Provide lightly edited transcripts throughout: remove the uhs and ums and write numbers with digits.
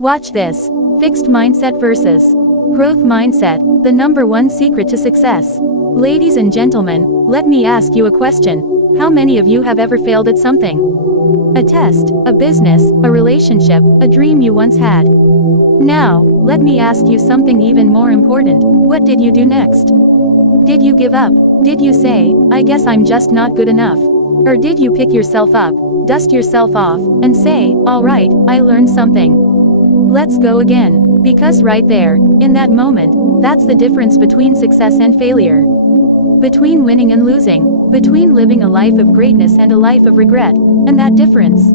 Watch this. Fixed mindset versus growth mindset, the number one secret to success. Ladies and gentlemen, let me ask you a question. How many of you have ever failed at something? A test, a business, a relationship, a dream you once had. Now, let me ask you something even more important. What did you do next? Did you give up? Did you say, I guess I'm just not good enough? Or did you pick yourself up, dust yourself off, and say, alright, I learned something. Let's go again. Because right there, in that moment, that's the difference between success and failure. Between winning and losing. Between living a life of greatness and a life of regret. And that difference.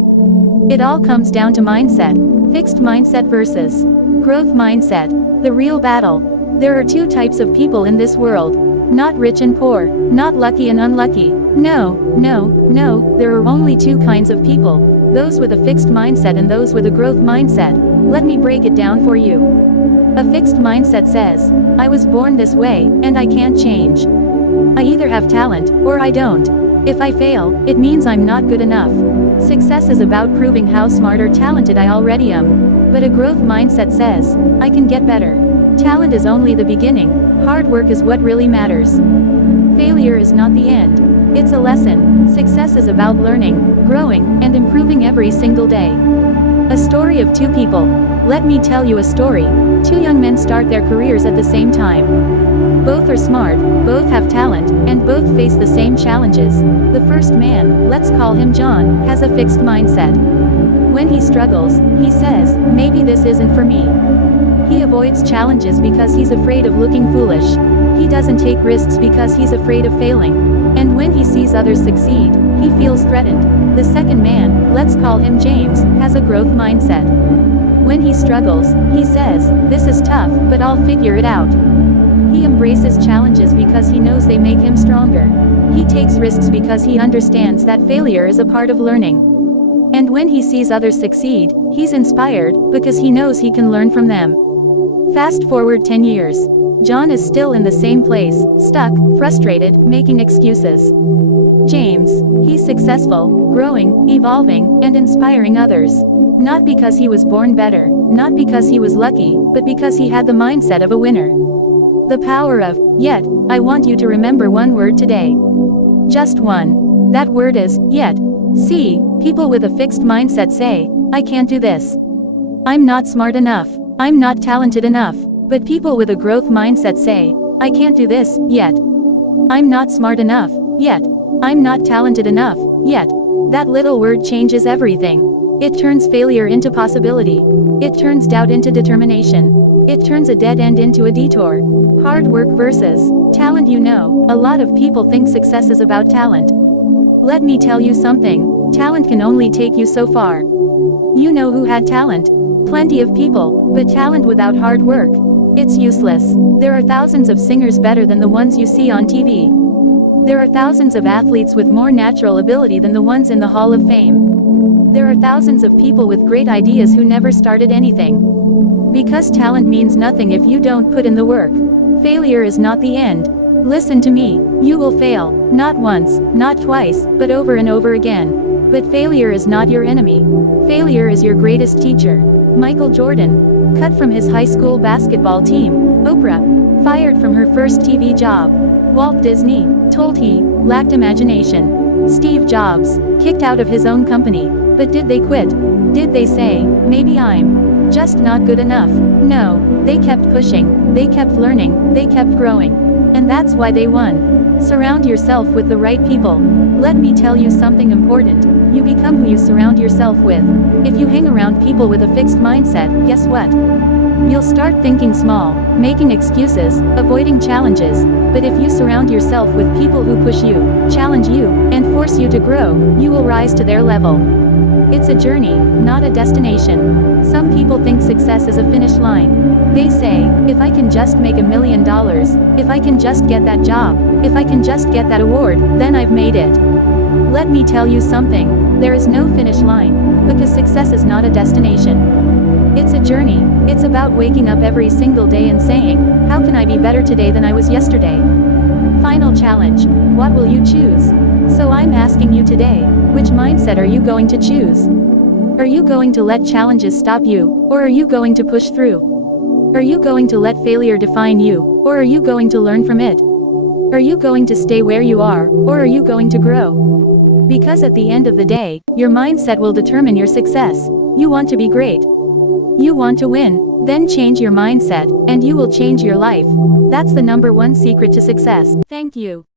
It all comes down to mindset. Fixed mindset versus growth mindset. The real battle. There are two types of people in this world. Not rich and poor. Not lucky and unlucky. No, there are only two kinds of people. Those with a fixed mindset and those with a growth mindset. Let me break it down for you. A fixed mindset says, I was born this way, and I can't change. I either have talent, or I don't. If I fail, it means I'm not good enough. Success is about proving how smart or talented I already am. But a growth mindset says, I can get better. Talent is only the beginning. Hard work is what really matters. Failure is not the end. It's a lesson. Success is about learning, growing, and improving every single day. A story of two people. Let me tell you a story. Two young men start their careers at the same time. Both are smart, both have talent, and both face the same challenges. The first man, let's call him John, has a fixed mindset. When he struggles, he says, maybe this isn't for me. He avoids challenges because he's afraid of looking foolish. He doesn't take risks because he's afraid of failing. And when he sees others succeed, he feels threatened. The second man, let's call him James, has a growth mindset. When he struggles, he says, this is tough, but I'll figure it out. He embraces challenges because he knows they make him stronger. He takes risks because he understands that failure is a part of learning. And when he sees others succeed, he's inspired, because he knows he can learn from them. Fast forward 10 years. John is still in the same place, stuck, frustrated, making excuses. James, he's successful, growing, evolving, and inspiring others. Not because he was born better, not because he was lucky, but because he had the mindset of a winner. The power of, yet. I want you to remember one word today. Just one. That word is, yet. See, people with a fixed mindset say, I can't do this. I'm not smart enough. I'm not talented enough. But people with a growth mindset say, I can't do this, yet. I'm not smart enough, yet. I'm not talented enough, yet. That little word changes everything. It turns failure into possibility. It turns doubt into determination. It turns a dead end into a detour. Hard work versus talent. You know, a lot of people think success is about talent. Let me tell you something. Talent can only take you so far. You know who had talent? Plenty of people, but talent without hard work, it's useless. There are thousands of singers better than the ones you see on TV. There are thousands of athletes with more natural ability than the ones in the Hall of Fame. There are thousands of people with great ideas who never started anything. Because talent means nothing if you don't put in the work. Failure is not the end. Listen to me, you will fail, not once, not twice, but over and over again. But failure is not your enemy. Failure is your greatest teacher. Michael Jordan, cut from his high school basketball team. Oprah, fired from her first TV job. Walt Disney, told he lacked imagination. Steve Jobs, kicked out of his own company. But did they quit? Did they say, maybe I'm just not good enough? No, they kept pushing, they kept learning, they kept growing. And that's why they won. Surround yourself with the right people. Let me tell you something important. You become who you surround yourself with. If you hang around people with a fixed mindset, guess what? You'll start thinking small, making excuses, avoiding challenges. But if you surround yourself with people who push you, challenge you, and force you to grow, you will rise to their level. It's a journey, not a destination. Some people think success is a finish line. They say, if I can just make $1 million, if I can just get that job, if I can just get that award, then I've made it. Let me tell you something, there is no finish line, because success is not a destination. It's a journey. It's about waking up every single day and saying, how can I be better today than I was yesterday? Final challenge, what will you choose? So I'm asking you today, which mindset are you going to choose? Are you going to let challenges stop you, or are you going to push through? Are you going to let failure define you, or are you going to learn from it? Are you going to stay where you are, or are you going to grow? Because at the end of the day, your mindset will determine your success. You want to be great. You want to win. Then change your mindset, and you will change your life. That's the number one secret to success. Thank you.